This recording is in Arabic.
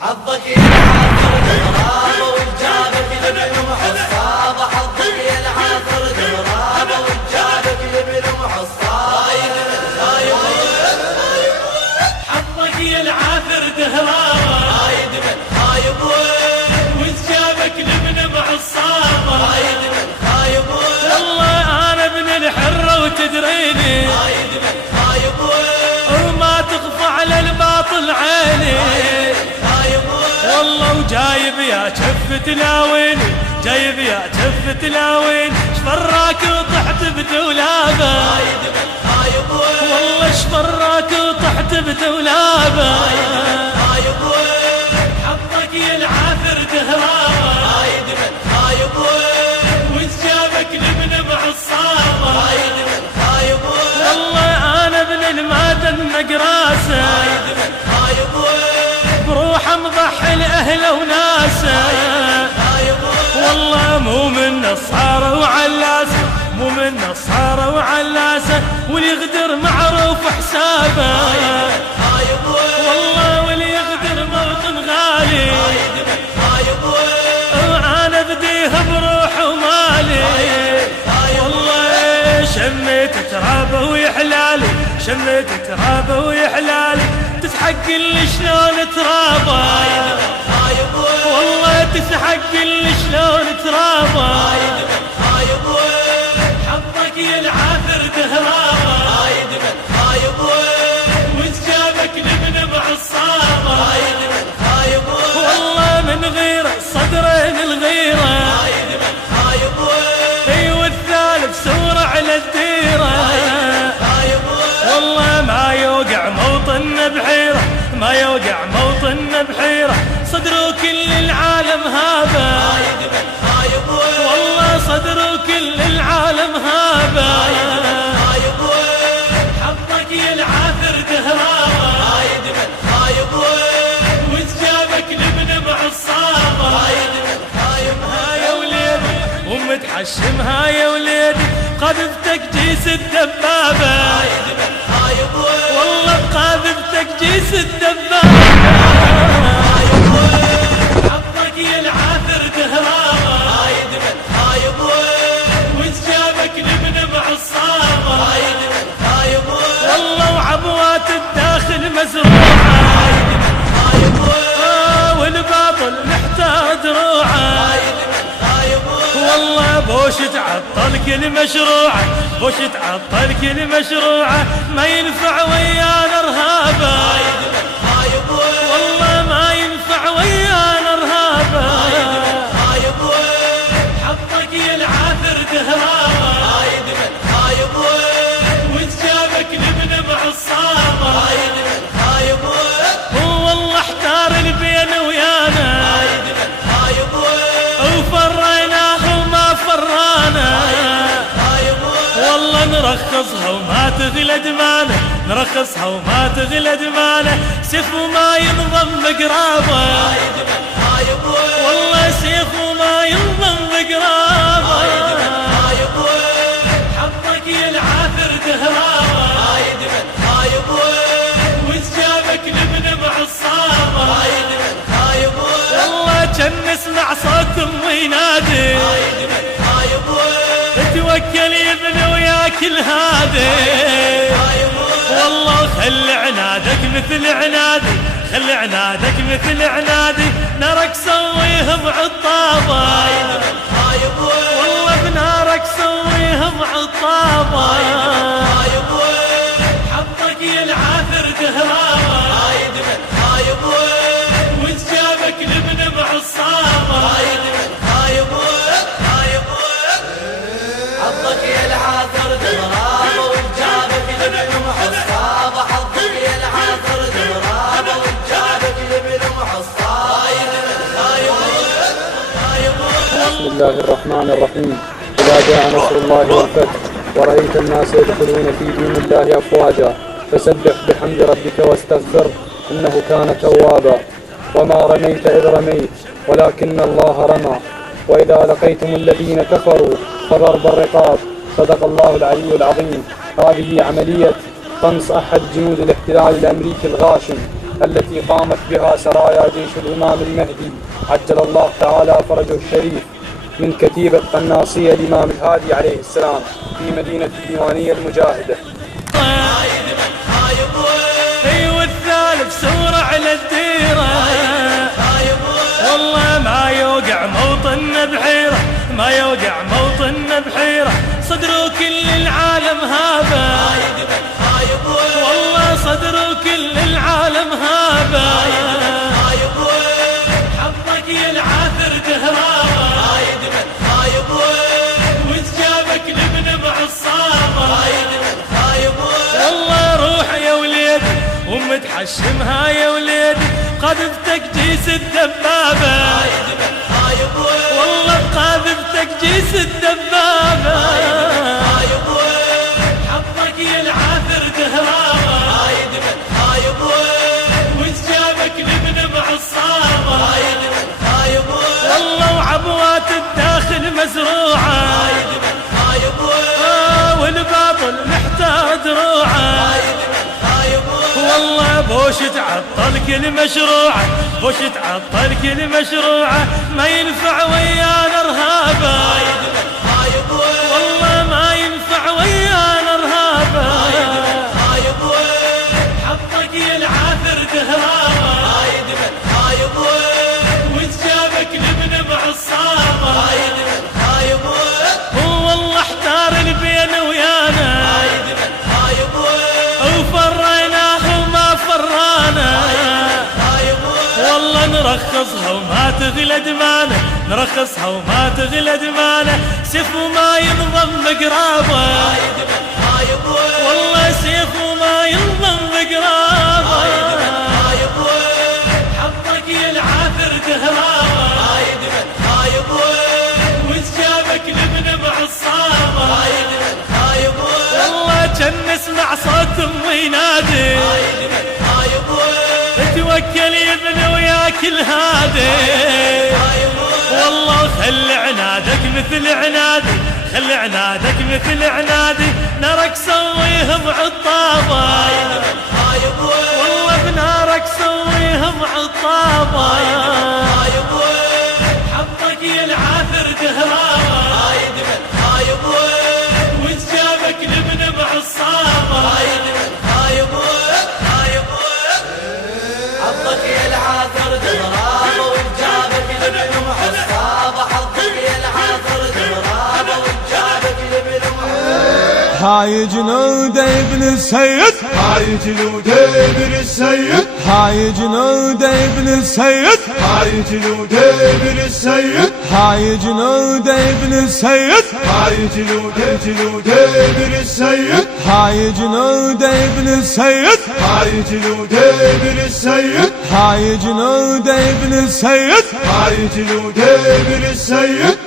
حظك يا العاثر دمرابة وجابك لابن محصابة. حظك يا العاثر دمرابة وجابك لابن محصابة. حظك يا العاثر دهرابة هايد من خايبون وجابك لابن محصابة. هايد من خايبون والله انا ابن الحرة وتدريني هايد من خايبون وما تخفى على الباطل عيني. والله وجايب يا شف تلاويني، جايب يا شف تلاويني، شفراك وطحت بدولابه. هايد من خايبون والله شفراك وطحت بدولابه. حظك يا العاثر دهرابه هايد من خايبون وجابك لابن معصابه. هايد من خايبون والله انا ابن المادن مقراسه، هايد من خايبون بروحه مضحي لاهله وناسه. والله مو من نصارى وعلاسه، مو من نصارى وعلاسه، واللي يغدر معروف حسابه. والله واللي يغدر موطن غالي وانا بديها بروح ومالي. والله شميت ترابه ويحلالي، شميت ترابه ويحلالي، تسحق اللي شلون ترابه. والله تسحق اللي شلون ترابه. حظك يا العاثر دهرابه هايد من خايبون وجابك لابن معصابه. هايد من خايبون والله من غيره صدرين الغيره، هايد من خايبون اي والثالث سور على الديره. والله ما يوقع موطن بحيره، ما يوقع موطن بحيره، صدروا كل العالم هابه. هايد من خايبون والله صدروا كل العالم هابه. حظك يا العاثر دهرابه هايد من خايبون وجابك لابن معصابه. هايد من خايبون يا وليدي ومتحشمها يا وليدي، قاذفتك جيس الدبابه. هايد من خايبون والله بقاذفتك جيس الدبابه. حظك يا العاثر دهرابه هايد من خايبون وجابك لابن معصابه. هايد من خايبون والله وعبوات الداخل مزروعه، هايد من خايبون والباطل محتار دروعه. هايد من خايبون والله بوش تعطل كل مشروعه، بوش تعطل كل مشروعه، ما ينفع ويانا ارهابه. هايد من خايبون والله ما ينفع ويانا ارهابه. خايبون حظك يا العاثر دهرابه هايد من خايبون وجابك لابن معصابه. هايد من خايبون هو والله احتار البين ويانا، هايد من خايبون وفريناه وما فرانا. خايبون والله نرخصها وما تغلى دمانه، نرخصها وما تغلى دمانه، سيف وما ينضم بقرابه. هايد من خايبون والله سيف وما ينضم بقرابه. خايبون حظك يا العاثر دهرابه هايد من خايبون وجابك لابن معصابه. هايد من خايبون والله كان نسمع صوتهم وينادي، هايد من خايبون توكل يا ابن وياك الهادي. والله خلي عنادك مثل عنادي، خلي عنادك مثل عنادي، نارك سويهم عطابه. هايد من خايبون والله بنارك سويهم عطابه. خايبون حظك يا العاثر دهرابه هايد من خايبون وجابك لابن معصابه. هايد من خايبون حظك يا العاثر دمرابة وجابك لابن محصابة. حظك يا العاثر دمرابة وجابك لابن محصابة. هايد من خايبون بسم الله الرحمن الرحيم. إذا جاء نصر الله والفتح ورأيت الناس يدخلون في دين الله أفواجا فسبح بحمد ربك واستغفر إنه كان توابا. وما رميت إذ رميت ولكن الله رمى. وإذا لقيتم الذين كفروا فضرب الرقاب. صدق الله العلي العظيم. هذه عملية طمس أحد جنود الاحتلال الأمريكي الغاشم التي قامت بها سرايا جيش الإمام المهدي عجل الله تعالى فرجه الشريف من كتيبة قناصية الإمام الهادي عليه السلام في مدينة الديوانية المجاهدة. والثالث سورة على الديرة، والله ما يوقع موطن بحيرة، ما يوقع موطن بحيرة، صدره كل العالم هابة، والله صدره كل العالم هابة، حظك يا العاثر دهرابة، وجابك لابن معصابة، والله روح يا وليدي ومتحشمها يا وليدي، قذفتك جيس الدبابة، والله قذفتك جيس الدبابة، حظك يا العاثر دهرابة، وجابك لابن معصابة، والله وعبوات الداخل مزروعة، والباطل محتار دروعه، والله بوش تعطل كل مشروعه، بوش تعطل كل مشروعه، ما ينفع ويانا ارهابه، والله ما ينفع ويانا ارهابه، حطك يا العاثر دهرابه، وجابك لابن معصابه، والله احتار البين ويانا، وفريناه وما فرانا، والله نرخصها وما تغلى دمانه، نرخصها وما تغلى دمانه، سيف وما ينضم بقرابه، والله سيف وما ينضم بقرابه، حطك يا العاثر دهرابه، وجابك لابن معصابه، والله كان نسمع صوت امي ينادي، توكل يا ابن وياك الهادي، والله خل عنادك مثل عنادي، خل عنادك مثل عنادي، نارك سويهم عطابة، والله بنارك سويهم عطابة، حطك يا العاثر دهرابة، وجابك لابن معصابة، حظك يا العاثر دهرابة، وجابك لابن معصابة، حظك يا العاثر دهرابة، وجابك لابن معصابة. هاي جنود ابن السيد، هاي جنود ابن السيد، هاي جنود ابن السيد، هاي جنود ابن السيد، هاي جنود ابن السيد، هاي جنود ابن السيد، هاي جنود ابن السيد، هاي جنود ابن السيد، هاي جنود ابن السيد، هاي جنود ابن السيد.